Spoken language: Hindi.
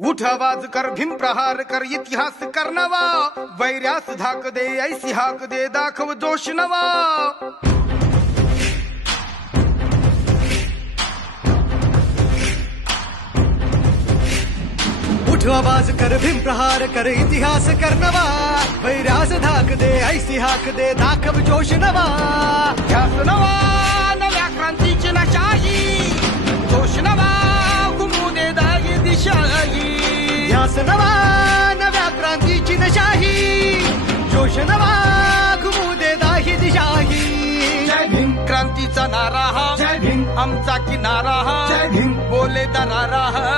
उठ आवाज़ कर भीम प्रहार कर, इतिहास कर नवा। वैरास धाक दे, ऐसी हाक दे, दाखव जोश नवा। उठ आवाज़ कर भीम प्रहार कर, इतिहास कर नवा। वैरास धाक दे, ऐसी हाक दे, दाखव जोश नवा। नारा हा. जय भीम. आमचा किनारा हा. जय भीम. बोले दरारा हा.